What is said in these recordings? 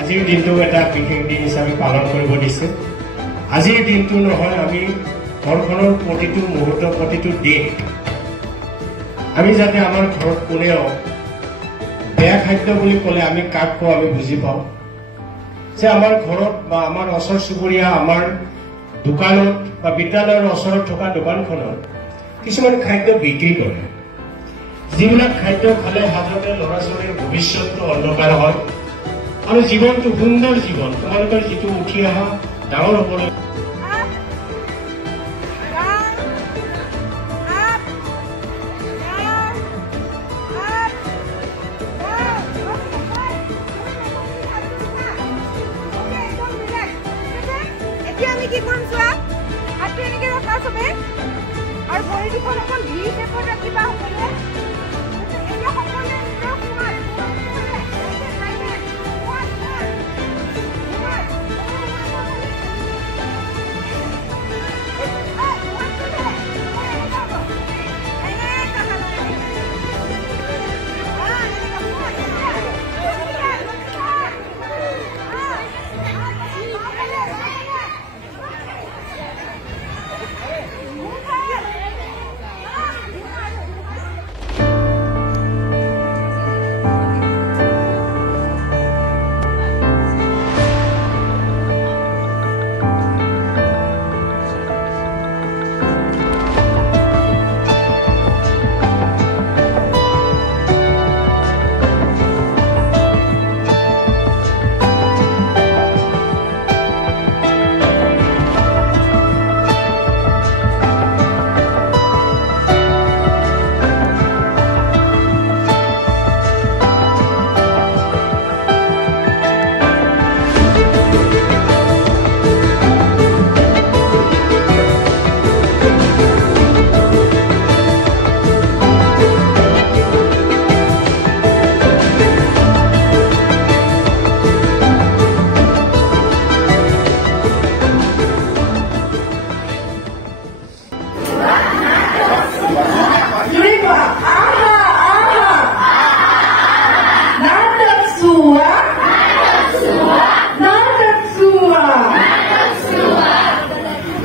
আজিৰ দিনটো এটা বিশেষ দিন হিচাপে পালন কৰিব দিছে। আজিৰ দিনটো নহয়, আমি ঘৰখনৰ প্ৰতিটো মুহূৰ্ত, প্ৰতিটো দিন আমি যাতে আমাৰ ঘৰত কোনেও বেয়া খাদ্য বুলি ক'লে আমি কাক কওঁ আমি বুজি পাওঁ, যে আমাৰ ঘৰত বা আমাৰ ওচৰ চুবুৰীয়া, আমাৰ দোকানত বা বিদ্যালয়ৰ ওচৰত থকা দোকানখনত কিছুমান খাদ্য বিক্ৰী কৰে, যিবিলাক খাদ্য খালে সাধাৰণতে ল'ৰা ছোৱালীৰ ভৱিষ্যতটো অন্ধকাৰ হয় আৰু জীৱনটো সুন্দৰ জীৱন, তোমালোকৰ যিটো উঠি অহা ডাঙৰ হ'বলৈ কি কৰিম চোৱা, হাতটো এনেকে ৰখা চবে আৰু ভৰি দুখন অকণ ভি শেপত ৰাখিবা সকলোৱে। এতিয়া সকলোৱে নিজৰ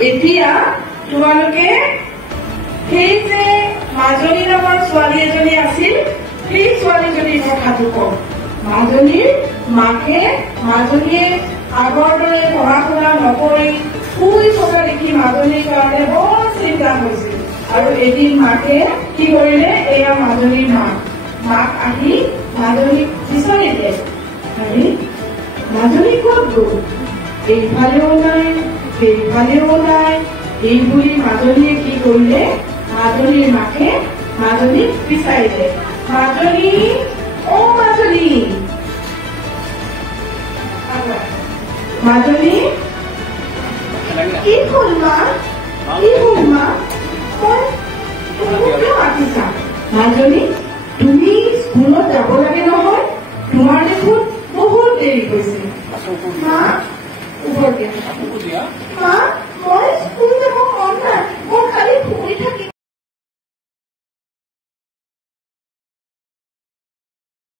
এতিয়া তোমালোকে সেই যে মাজনী নামৰ ছোৱালী এজনী আছিল, সেই ছোৱালীজনীৰ কথাটো কওঁ। মাজনীৰ মাকে মাজনীয়ে আগৰ দৰে পঢ়া শুনা নকৰি শুই থকা দেখি মাজনীৰ কাৰণে বৰ চিন্তা হৈছিল আৰু এদিন মাকে কি কৰিলে, এয়া মাজনীৰ মাক আহি মাজনীক বিচাৰিলে। মাজনী ক'ত গ'ল, এইফালেও নাই সেইফালেও নাই, এই বুলি মাজনীয়ে কি কৰিলে, মাজনীৰ মাকে মাজনীক বিচাৰিলে। মাজনী, অ মাজনী, মাজনী কি হ'ল মা, কি হ'ল মা, কিয় মাতিছা? মাজনী, তুমি স্কুলত যাব লাগে নহয়, তোমাৰ দেখোন বহুত দেৰি হৈছে। মা, মা